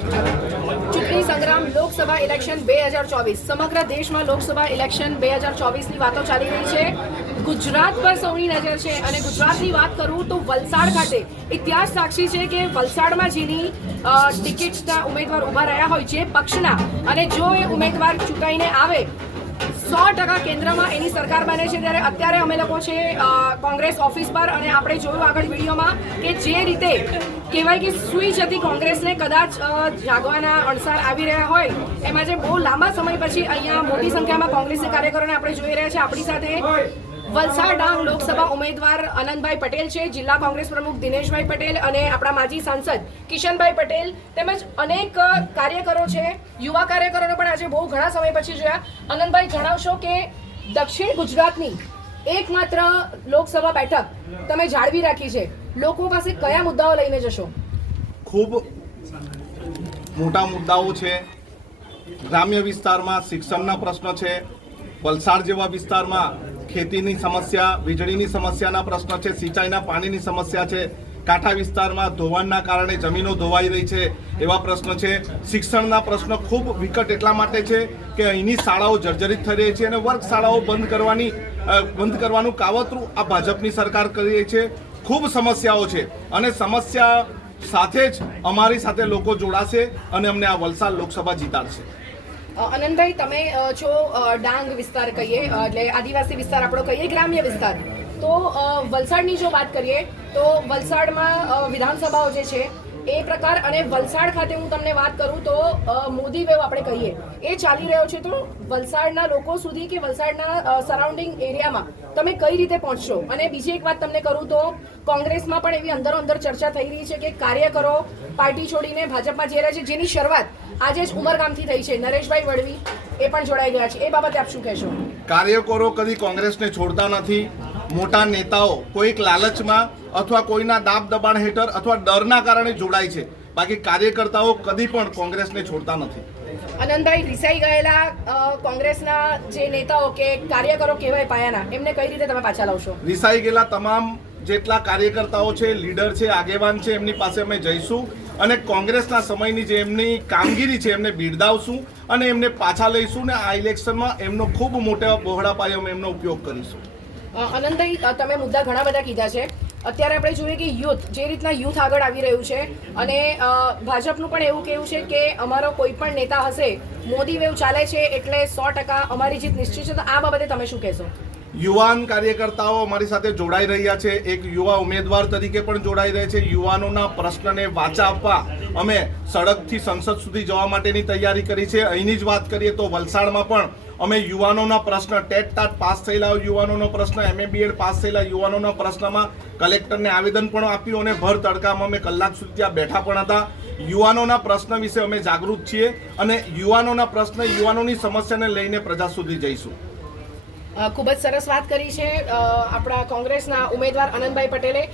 ચૂંટણી સંગ્રામ લોકસભા ઇલેક્શન બે હજાર ચોવીસ. સમગ્ર દેશમાં લોકસભા ઇલેક્શન બે હજાર ચોવીસની વાતો ચાલી રહી છે. ગુજરાત પર સૌની નજર છે અને ગુજરાતની વાત કરું તો વલસાડ ખાતે ઇતિહાસ સાક્ષી છે કે વલસાડમાં જેની ટિકિટના ઉમેદવાર ઊભા રહ્યા હોય જે પક્ષના. અને જો એ ઉમેદવાર ચૂંટાઈને આવે સો ટકા કેન્દ્રમાં એની સરકાર બને છે ત્યારે અત્યારે અમે લોકો છે કોંગ્રેસ ઓફિસ પર અને આપણે જોયું આગળ વિડીયોમાં કે જે રીતે કહેવાય કે સૂઈ જતી કોંગ્રેસને કદાચ જાગવાના અણસાર આવી રહ્યા હોય, એમાં જે બહુ લાંબા સમય પછી અહીંયા મોટી સંખ્યામાં કોંગ્રેસના કાર્યકરોને આપણે જોઈ રહ્યા છે આપણી સાથે વલસાડ ડાંગ લોકસભા ઉમેદવાર આનંદભાઈ પટેલ છે, જિલ્લા કોંગ્રેસ પ્રમુખ દિનેશભાઈ પટેલ અને આપણા માજી સાંસદ કિશનભાઈ પટેલ તેમજ અનેક કાર્યકરો છે, યુવા કાર્યકરોને પણ આજે બહુ ઘણા સમય પછી જોયા. આનંદભાઈ, જણાવશો કે દક્ષિણ ગુજરાતની એકમાત્ર લોકસભા બેઠક તમે જાળવી રાખી છે. લોકો પાસે કયા મુદ્દાઓ લઈને જશો? ખૂબ મોટા મુદ્દાઓ છે. ગ્રામ્ય વિસ્તારમાં શિક્ષણના પ્રશ્ન છે. વલસાડ જેવા વિસ્તારમાં ખેતીની સમસ્યા, વીજળીની સમસ્યાના પ્રશ્ન છે, સિંચાઈના પાણીની સમસ્યા છે. કાંઠા વિસ્તારમાં ધોવાણના કારણે જમીનો ધોવાઈ રહી છે એવા પ્રશ્ન છે. શિક્ષણના પ્રશ્નો ખૂબ વિકટ એટલા માટે છે કે અહીંની શાળાઓ જર્જરિત થઈ રહી છે અને વર્ગ શાળાઓ બંધ કરવાની બંધ કરવાનું કાવતરું આ ભાજપની સરકાર કરી રહી છે. ખૂબ સમસ્યાઓ છે અને સમસ્યા સાથે જ અમારી સાથે લોકો જોડાશે અને અમને આ વલસાડ લોકસભા જીતાડશે. અ, આનંદભાઈ તમે છો ડાંગ વિસ્તાર કહીએ એટલે આદિવાસી વિસ્તાર આપણો કહીએ ગ્રામ્ય વિસ્તાર. તો વલસાડની જો વાત કરીએ તો વલસાડમાં વિધાનસભાઓ જે છે એ પ્રકાર અને વલસાડ ખાતે હું તમને વાત કરું તો મોદી વેવ આપણે કહીએ, એ ચાલી રહ્યો છે તો વલસાડના લોકો સુધી કે વલસાડના સરાઉન્ડિંગ એરિયામાં તમે કઈ રીતે પહોંચશો? અને બીજી એક વાત તમને કરું તો, કોંગ્રેસમાં પણ એવી અંદરો અંદર ચર્ચા થઈ રહી છે કે કાર્યકરો પાર્ટી છોડીને ભાજપમાં જઈ રહ્યા છે, જેની શરૂઆત આજે જ ઉમરગામથી થઈ છે, નરેશભાઈ વડવી એ પણ જોડાઈ ગયા છે. એ બાબતે આપ શું કહેશો? કાર્યકરો કદી કોંગ્રેસને છોડતા નથી. મોટા નેતાઓ કોઈક લાલચમાં અથવા કોઈના દાબ દબાણ હેઠળ અથવા ડરના કારણે જોડાય છે. બાકી કાર્યકર્તાઓ કદી પણ કોંગ્રેસને છોડતા નથી. આનંદભાઈ રિસાઈ ગયેલા કોંગ્રેસના જે નેતાઓ કે કાર્યકરો કહેવાય પાયાના એમને કઈ રીતે તમે પાછા લાવશો? રિસાઈ ગયેલા તમામ જેટલા કાર્યકર્તાઓ છે લીડર છે આગેવાન છે એમની પાસે અમે જઈશું અને કોંગ્રેસના સમયની જે એમની કામગીરી છે એમને બિરદાવશું અને એમને પાછા લઈશું ને આ ઇલેક્શનમાં એમનો ખૂબ મોટા બહોળા પાયે અમે એમનો ઉપયોગ કરીશું. અ, આનંદભાઈ અ, તમે મુદ્દા ઘણા બધા કીધા છે. અત્યારે આપણે જોઈએ કે યુથ જે રીતના યુથ આગળ આવી રહ્યું છે અને ભાજપનું પણ એવું કહેવું છે કે અમારો કોઈ પણ નેતા હશે મોદી વેવ ચાલે છે એટલે સો ટકા અમારી જીત નિશ્ચિત છે. તો આ બાબતે તમે શું કહેશો? યુવાન કાર્યકર્તાઓ અમારી સાથે જોડાઈ રહ્યા છે. એક યુવા ઉમેદવાર તરીકે પણ જોડાઈ રહ્યા છે. યુવાનોના પ્રશ્નને વાચા આપવા અમે સડકથી સંસદ સુધી જવા માટેની તૈયારી કરી છે. અહીંની જ વાત કરીએ તો વલસાડમાં પણ અમે યુવાનોના પ્રશ્ન ટેટ ટાટ પાસ થયેલા યુવાનોનો પ્રશ્ન એમએબીએડ પાસ થયેલા યુવાનોના પ્રશ્નમાં કલેક્ટરને આવેદન પણ આપ્યું અને ભર તડકામાં અમે કલાક સુધી ત્યાં બેઠા પણ હતા. યુવાનોના પ્રશ્ન વિશે અમે જાગૃત છીએ અને યુવાનોના પ્રશ્ન યુવાનોની સમસ્યાને લઈને પ્રજા સુધી જઈશું. ખૂબ જ સરસ વાત કરી છે આપણા કોંગ્રેસના ઉમેદવાર આનંદભાઈ પટેલે.